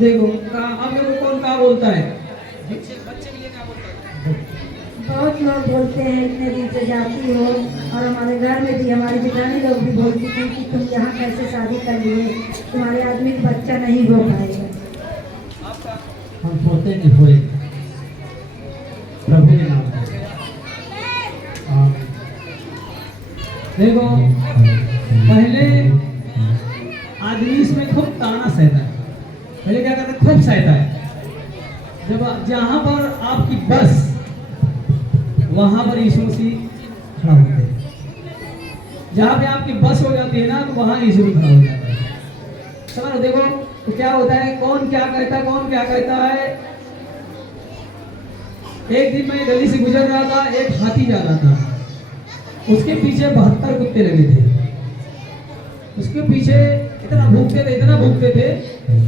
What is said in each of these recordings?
देखो आप लोगों को कौन क्या बोलता है? बच्चे के लिए क्या बोलता है? बहुत लोग बोलते हैं इतने दिन से जाती हो, और हमारे घर में भी हमारी जेठानी लोग भी बोलती थी कि तुम यहाँ कैसे शादी कर लिए, तुम्हारे आदमी का बच्चा नहीं हो पाएगा। हम सोचते नहीं हुए प्रभु के नाम से। देखो पहले आदमी इसमें खूब ताना सहता है, पहले क्या करता है, खूब सहता है। जब जहाँ पर आपकी बस वहां पर यीशु मसीह खड़ा होते हैं। जहाँ पे आपकी बस हो जाती है ना, तो वहां यीशु भी खड़ा हो जाता है। समझ देखो तो क्या होता है, कौन क्या कहता है, कौन क्या कहता है। एक दिन मैं गली से गुजर रहा था, एक हाथी जा रहा था, उसके पीछे 72 कुत्ते लगे थे। उसके पीछे इतना भूखते थे, इतना भूखते थे,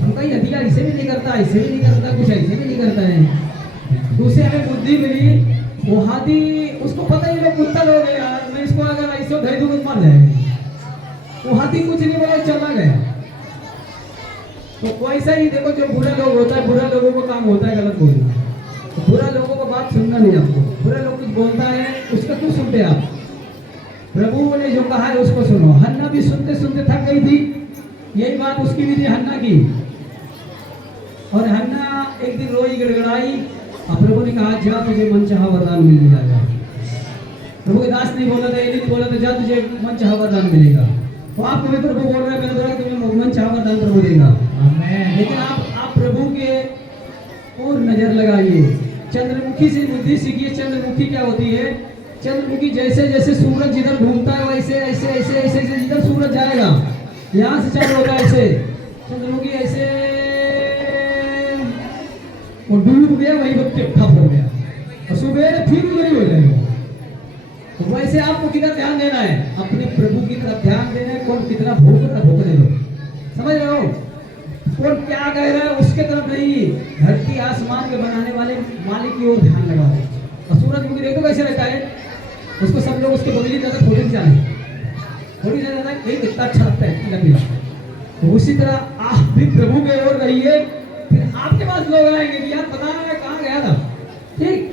हम कहीं हथियार इसे भी नहीं करता, इसे भी नहीं करता, कुछ ऐसे भी नहीं करता है। तो उसे हमें बुद्धि मिली, वो हाथी उसको पता ही लोग कुत्ता लोग है यार, मैं इसको अगर ऐसे धर दूंगा तो मर जाएगा। वो हाथी कुछ नहीं बोला, चला गया। तो वैसा ही देखो, जो बुरा लोग होता है, बुरा लोगों का काम होता है गलत बोलना। तो बुरा लोगों को बात सुनना नहीं आपको। बुरा लोग कुछ बोलता है उसका क्यों सुनते आप? प्रभु ने जो कहा है उसको सुनो। हन्ना भी सुनते सुनते थक गई थी, यही बात उसकी भी थी, हन्ना की। और हन्ना एक दिन रोई, गिड़गिड़ाई, और प्रभु ने कहा जा तुझे मनचाहा वरदान मिल जाएगा। प्रभु के दास नहीं बोला था, ये नहीं बोला था जा तुझे मनचाहा वरदान मिलेगा। तो आपको भी प्रभु बोल रहे हैं तुम्हें मनचाहा वरदान प्रभु देगा। लेकिन आप प्रभु के और नजर लगाइए, चंद्रमुखी से बुद्धि सीखिए। चंद्रमुखी क्या होती है? चंद्रमुखी जैसे जैसे सूरज जिधर घूमता है वैसे ऐसे ऐसे ऐसे ऐसे जिधर सूरज जाएगा, यहाँ से चालू होगा ऐसे, चंद्रमुखी ऐसे वो डूब गया, वही वक्त ठप हो गया, और सुबह फिर उधर हो जाएगा। तो वैसे आपको किधर ध्यान देना है? अपने प्रभु की तरफ ध्यान देना है। कौन कितना भूख रहा है, भूख दे दो, समझ रहे हो? कौन क्या कह रहा है उसके तरफ नहीं, धरती आसमान के बनाने वाले मालिक की ओर ध्यान लगाओ। और सूरजमुखी देखो कैसे रहता है, उसको सब लोग उसके बगली ज्यादा फोटो खिंचाने, थोड़ी ज्यादा एक कितना अच्छा लगता है पीला पीला। तो उसी तरह आप भी प्रभु के ओर रहिए, फिर आपके पास लोग आएंगे कि यार पता नहीं मैं कहाँ गया था। ठीक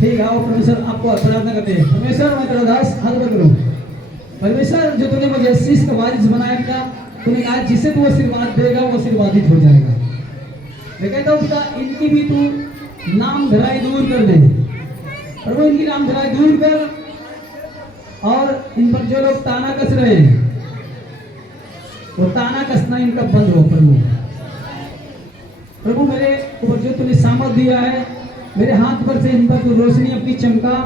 ठीक, आओ परमेश्वर आपको प्रार्थना करते हैं। परमेश्वर मैं तेरा दास हाथ जोड़ करूं। परमेश्वर जो तूने मुझे शीश का वारिस बनाया था, तूने कहा जिसे तू आशीर्वाद देगा वो आशीर्वादित हो जाएगा। मैं कहता हूँ पिता इनकी भी तू नाम धराई दूर कर दे प्रभु, इनकी नाम धराई दूर कर, और इन पर जो लोग ताना कस रहे हैं वो ताना कसना इनका बंद हो। प्रभु मेरे ऊपर जो तूने सामर्थ दिया है, मेरे हाथ पर से इन पर तू रोशनी अपनी चमका,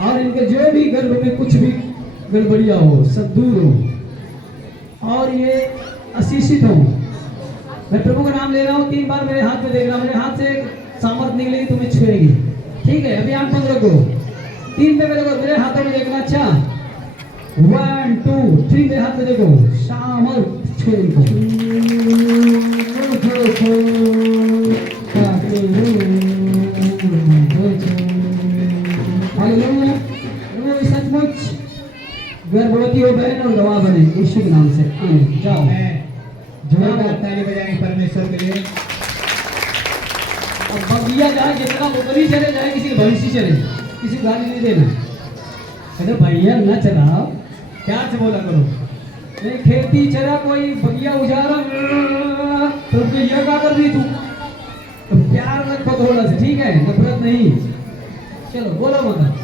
और इनके जो भी गर्भ में कुछ भी गड़बड़िया हो सब दूर हो, और ये आशीषित हो। मैं प्रभु का नाम ले रहा हूँ, 3 बार मेरे हाथ में देख रहा हूँ, मेरे हाथ से सामर्थ निकलेगी तुम्हें छुएगी। ठीक है, अभी आंख बंद रखो, 3 पे मेरे हाथों में देखना। अच्छा 1 2 3 मेरे हाथ में देखो, सामर्थ छुए इनको। सचमुच गर्भवती हो बहन और गवाह बने यीशु के नाम से। आमीन। जाओ जोरदार ताली बजाएंगे परमेश्वर के लिए। अब बगिया जाए जितना बकरी चले जाए, किसी भैंसी चले, किसी गाली नहीं देना। अरे भैया न चलाओ, प्यार से बोला करो। नहीं खेती चला कोई बगिया उजारा तो ये क्या कर रही तू, तो प्यार मत थोड़ा सा, ठीक है, नफरत नहीं। चलो बोलो माता।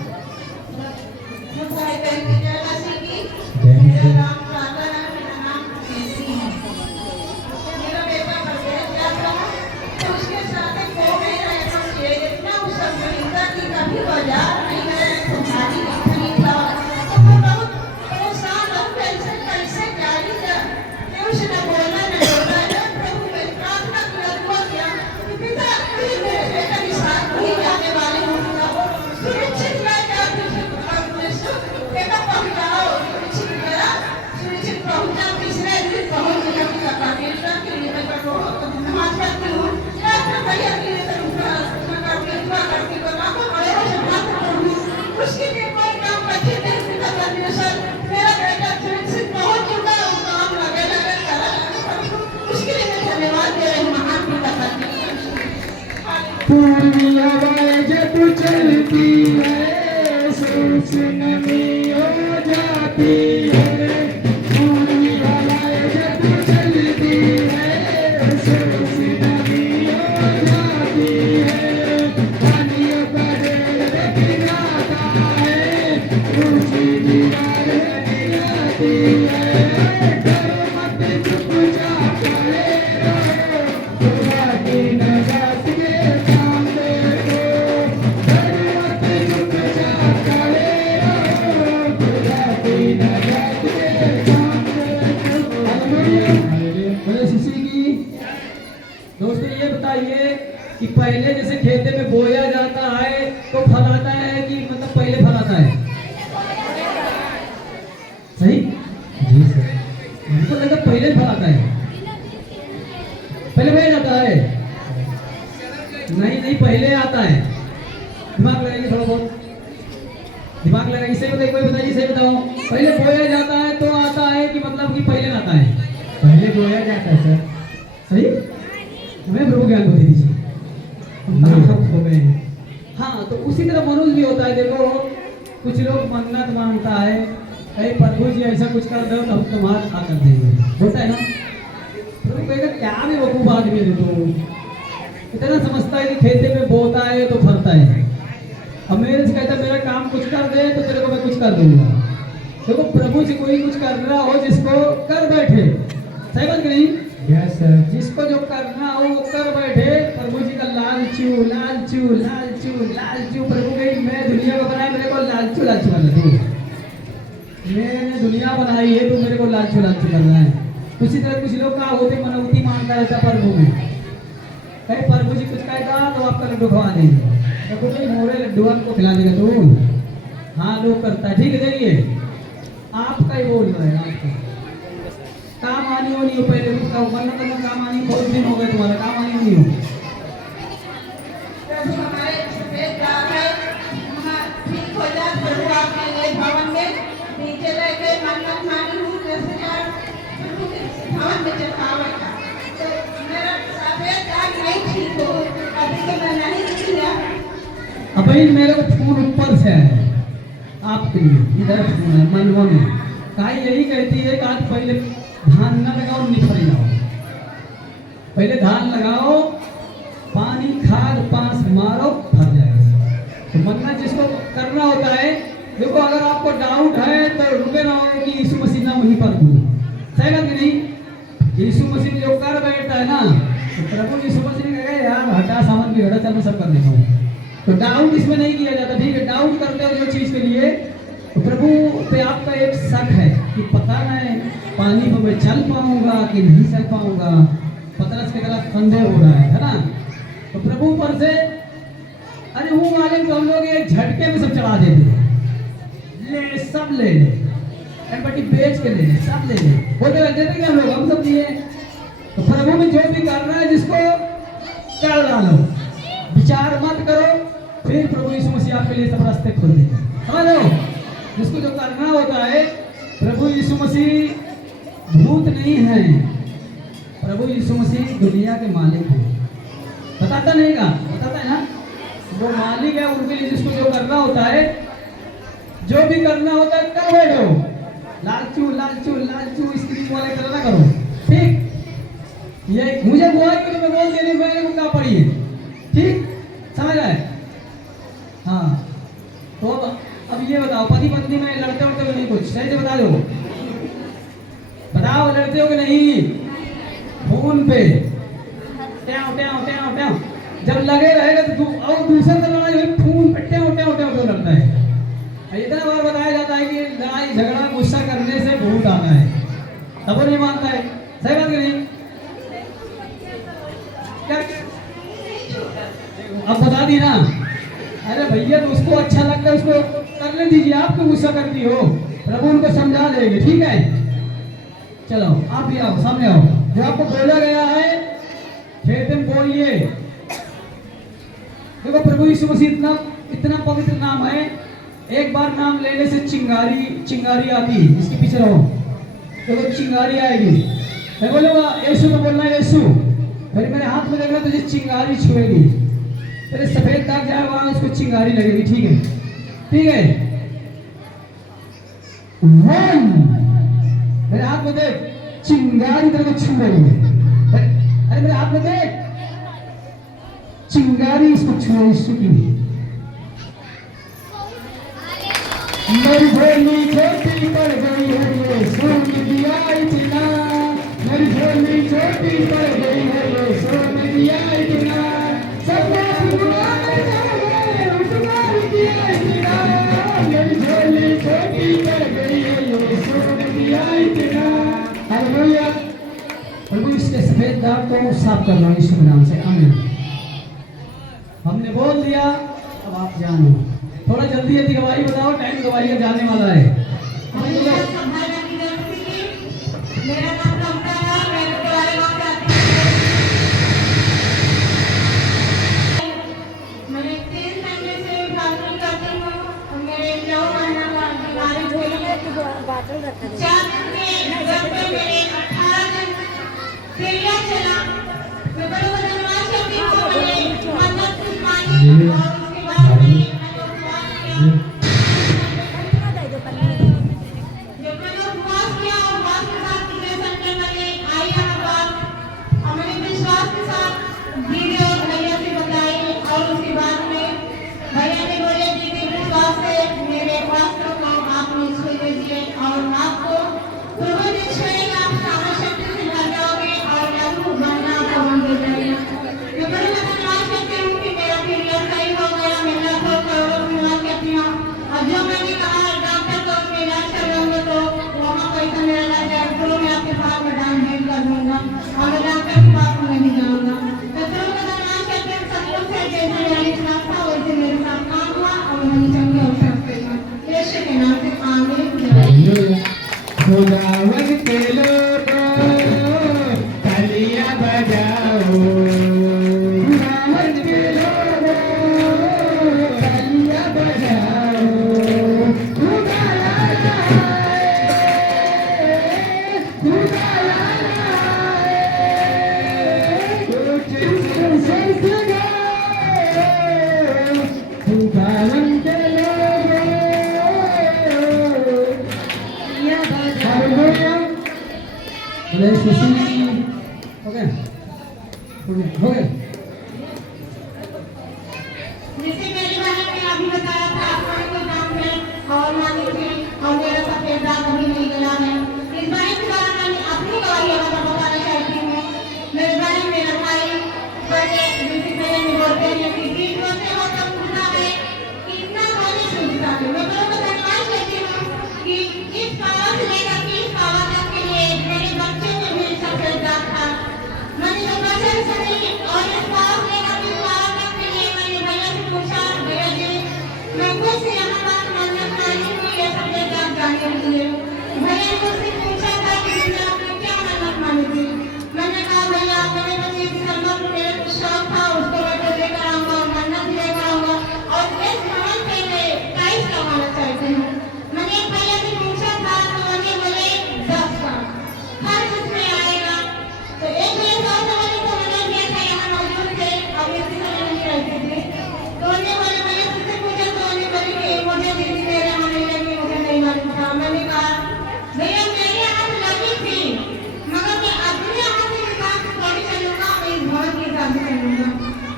सुरक्षित पूर्वी हवाएं जब चलती है सोच नमी हो जाती है। पूर्वी हवाएं जब चलती है सोच नमी हो जाती है। पानियों का ढेर पिघलाता है ऊंची दीवार गिराती है। डरो मत चुपचाप खड़े रहो खुदा की नजर के सामने हो। डरो मत चुपचाप खड़े रहो खुदा की नजर के सामने हो। बोले शिशि की दोस्तों ये बताइए कि पहले जैसे खेते में बोया जाता है तो फल आता है कि मतलब पहले फल आता है? सही जी सर, हमको लगा पहले फल आता है, पहले बोया जाता है। नहीं नहीं पहले आता है। दिमाग लगाइए थोड़ा बहुत, दिमाग लगाइए। सही बताइए, कोई बताइए, सही बताओ। पहले बोया जाता है तो आता है कि मतलब कि पहले आता है? पहले बोया जाता है सर। सही, हमें प्रभु ज्ञान को दे दीजिए, हम सब खो गए हैं। हाँ तो उसी तरह मनुष्य भी होता है। देखो कुछ लोग मन्नत मांगता है, कहीं प्रभु जी ऐसा कुछ कर दो तो हम तुम्हारा खा कर देंगे, होता है ना। प्रभु कहेगा क्या भी वकूफ आदमी है तो इतना समझता है कि खेते में बोता है तो फलता है। अब मेरे से कहता है मेरा काम कुछ कर दे तो तेरे को मैं कुछ कर दूंगा। देखो प्रभु जी कोई कुछ कर रहा हो जिसको कर बैठे, सही बात नहीं? Yes sir. जिसको जो करना हो वो कर बैठे। प्रभु जी का लालचू लालचू लालचू लालचू। प्रभु कही मैं दुनिया को बनाया, मेरे को लालचू लालचू करना तू। मैंने दुनिया बनाई है तो मेरे को लालचू लालचू करना है। उसी तरह कुछ लोग का होते मनौती मांगता रहता प्रभु में, कहीं प्रभु जी कुछ कहेगा तो आपका लड्डू खवा देंगे, तो कुछ मोरे लड्डू को खिला देगा तू। हाँ लोग करता है, ठीक है। देखिए आपका ही बोल रहा है, आपका काम आनी हो नहीं हो। पहले उसका वरना करना काम आनी, बहुत दिन हो गए तुम्हारा काम आनी नहीं हो। प्रभु हमारे सफेद दाग है, ठीक हो जाए प्रभु आपके लिए भवन में नीचे लेके मन्नत मांगी हूँ 10,000 प्रभु के भवन में चढ़ावा था। तो मेरा सफेद दाग नहीं ठीक हो, अभी तो मैं नहीं किया। अब भाई मेरे को फोन ऊपर से है आपके लिए, इधर फोन है मनवा में। काई यही कहती है कि आज पहले धान न लगाओ निफर जाओ, पहले धान लगाओ, पानी खाद पास मारो, फल जाएगा। तो मन्ना जिसको करना होता है, देखो अगर आपको डाउट है तो रुके ना हो कि यीशु मसीह नाम वहीं पर दूँ, सही बात नहीं? यीशु मसीह जो कर बैठता है ना, तो प्रभु यीशु मसीह ने कहा यार हटा सामान की हटा, चल मैं सब कर देता हूँ। तो डाउट इसमें नहीं किया जाता, ठीक है। डाउट करते हो जो चीज़ के लिए, तो प्रभु पे आपका एक शक है कि पता नहीं पानी पर मैं चल पाऊंगा कि नहीं चल पाऊंगा, पतरस की तरह संदेह हो रहा है ना। तो प्रभु पर से अरे वो वाले तो हम लोग एक झटके में सब चढ़ा देते हैं, ले सब ले ले, एम्पटी बेच के ले ले, सब ले ले, बोलते रहते थे कि हम लोग हम सब दिए। तो प्रभु ने जो भी कर रहा है जिसको कर डालो, विचार मत करो, फिर प्रभु यीशु मसीह आपके लिए सब रास्ते खोल देंगे, समझ लो। जिसको जो करना होता है, प्रभु यीशु मसीह भूत नहीं है, प्रभु यीशु मसीह दुनिया के मालिक हैं। बताता नहीं का, बताता है ना, वो मालिक है, उनके लिए जिसको जो करना होता है, जो भी करना होता है कर बैठो। लालचू लालचू लालचू स्क्रीन वाले करना करो, ठीक। ये मुझे हुआ कि मैं बोल देने मैंने को क्या पड़ी है, ठीक, समझ आए? हाँ तो अब ये बताओ पति पत्नी में लड़ते उड़ते हो नहीं, कुछ सही से बता दो, बताओ लड़ते हो कि नहीं? फोन पे ट्याव ट्याव ट्याव ट्याव जब लगे रहेगा तो और दूसरा तो लड़ाई हुई फोन पे ट्याव ट्याव ट्याव क्यों लगता है? इतना बार बताया जाता है कि लड़ाई झगड़ा गुस्सा करने से भूत आना है, तब वो नहीं मानता है, सही बात नहीं? क्या अब बता दी ना, अरे भैया तो उसको अच्छा लगता है उसको करने दीजिए, आप तो गुस्सा करती हो, प्रभु उनको समझा देंगे, ठीक है। चलो आप भी आओ, सामने आओ, जो आपको बोला गया है खेत में बोलिए। देखो प्रभु यीशु मसीह इतना पवित्र नाम है, एक बार नाम लेने से चिंगारी आती है, इसके पीछे रहो, देखो चिंगारी आएगी। मैं बोलूँगा यीशु को बोलना है यीशु, फिर मेरे हाथ में देखना तुझे चिंगारी छुएगी, जहाँ उसको चिंगारी लगेगी, ठीक है, ठीक है। 1 मेरे हाथ में देख, चिंगारी तेरे को छू रही है। अरे मेरे हाथ में देख, चिंगारी इसको छू रही है। मेरी झोली छोटी पड़ गई है ये सोन दिया इतना, मेरी झोली छोटी पड़ गई है ये सोन दिया इतना, सब दिया इतना, मेरी झोली छोटी पड़ गई है ये सोन दिया इतना। हालेलुया। प्रभु इसके सफेद दाग को साफ कर लो यीशु के नाम से, आमीन। हमने बोल दिया, अब आप जानो। थोड़ा जल्दी जल्दी गवाही बताओ, टाइम गवाही का जाने वाला है। मेरा नाम कमला है, मैं तुम्हारे गांव से आती हूं। मैंने 3 महीने से प्रार्थना करती हूँ। मेरे 9 महीना का बीमारी झोली में 4 दिन के घर पे मेरे 18 दिन क्रिया चला। मैं बड़े धन्यवाद करती हूँ। मैंने मन्नत मांगी और उसके बाद मैंने उपवास किया। जब मैंने उपवास किया, उपवास के साथ कितने संकट मैंने आई है बात और मैंने विश्वास के साथ दीदी और भैया से बताई और उसके बाद में भैया ने बोले दीदी विश्वास से मेरे वास्तव को आपने छू दीजिए और आपको प्रभु ने छुएगा, सामर्थ शक्ति से भर जाओगे और लघु बनना आपको बंद हो जाएगा। मैं बड़े धन्यवाद करती हूँ कि मेरा पीरियड सही हो गया। मैं लाखों करोड़ों धन्यवाद करती हूँ। और जो मैंने कहा डॉक्टर को मेरा चलोगे तो वहाँ पैसा मेरा लग जाए, तो मैं आपके पास में डाउनलोड कर दूंगा और मैं डॉक्टर के पास में नहीं जाऊंगा। मैं प्रभु का धन्यवाद करती हूँ। सब कुछ है जैसे मेरे साथ था वैसे मेरे साथ काम हुआ और मैंने चंगे और सब यीशु के नाम से आमीन। खुदावन के लोगों तालियां बजाओ, खुदावन के लोगों तालियां बजाओ, खुदा आया है, खुदा आया है, कुछ से गाओ, खुदावन के लोगों। हालेलुया। बोले यीशु हो गया, हो गया। जैसे मेरी बहन ने अभी बताया था, आपने कोई काम में और मानी थी और मेरा सफेद दाग अभी नहीं गया है। इस बहन के बारे में अपनी गवाही आपको बताना चाहती हूँ। मेरे बहन मेरा भाई पहले जैसे बहन बोलते हैं कि गीत होते हो तब पूछा है कि इतना गाने सुनता है। मैं बड़ा धन्यवाद करती हूँ कि इस पावर से लेकर इस पावर तक के लिए मेरे बच्चे में भी सफेद दाग था। मैंने जब बच्चे सुनी और इस पावर से लेकर इस पावर तक के लिए मैंने भैया से पूछा, भैया जी मैं खुद से यहाँ बात मन्नत मानी हूँ ये सफेद दाग जाने के लिए। भैया ने मुझसे पूछा था कि तुमने आपने क्या मन्नत मानी थी। मैंने कहा भैया मैंने बस 1 दिसंबर को मेरा कुछ शौक था, उसको मैं तो लेकर आऊंगा और मन्नत लेकर आऊंगा और इस भवन पे मैं प्राइस कमाना चाहती हूँ। मैंने एक भैया से पूछा था तो उन्हें बोले 10 का खर्च उसमें आएगा। तो एक भैया तो मैंने दिया था, यहाँ मौजूद थे, अभी इसी समय नहीं रहते थे। तो उन्हें बोले मैंने उससे पूछा तो उन्हें बोले कि मुझे दीदी मेरे यहाँ नहीं लगी, मुझे नहीं मालूम था। मैंने कहा भैया मेरे यहाँ तो लगी थी मगर मैं अपने यहाँ से हिसाब से थोड़ी चलूंगा, मैं इस भवन के हिसाब से चलूंगा।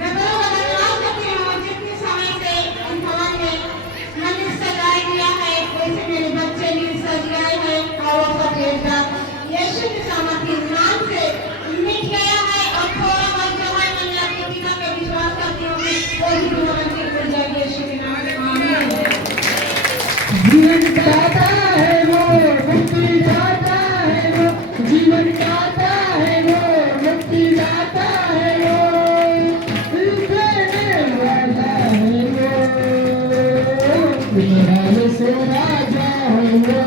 मैं बड़ा धन्यवाद करती हूँ जितने समय से इस भवन में मैंने सजाए दिया है, वैसे मेरे बच्चे भी सज गए हैं और वो सफेद दाग यीशु के सामर्थ्य नाम से मिट गया है। और थोड़ा बहुत जो है मैंने अपने पिता पे विश्वास करती हूँ कि वो भी भवन की मिल जाएगी यीशु के नाम से आमीन। जीवन दाता है वो, मुक्ति दाता है वो, जीवन दाता है वो, मुक्ति दाता है वो, देने वाला है वो, मेरा यीशु राजा है वो,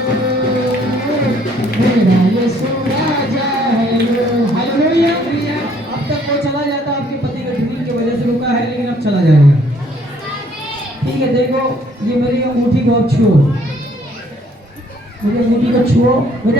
मेरा यीशु राजा है वो। हालेलुया। अब तक वो चला जाता, आपके पति का ड्रीम की वजह से रुका है, लेकिन अब चला जाएगा। ठीक है, देखो ये मेरी अंगूठी को अब छुओ, मुझे अंगूठी को छुओ, मुझे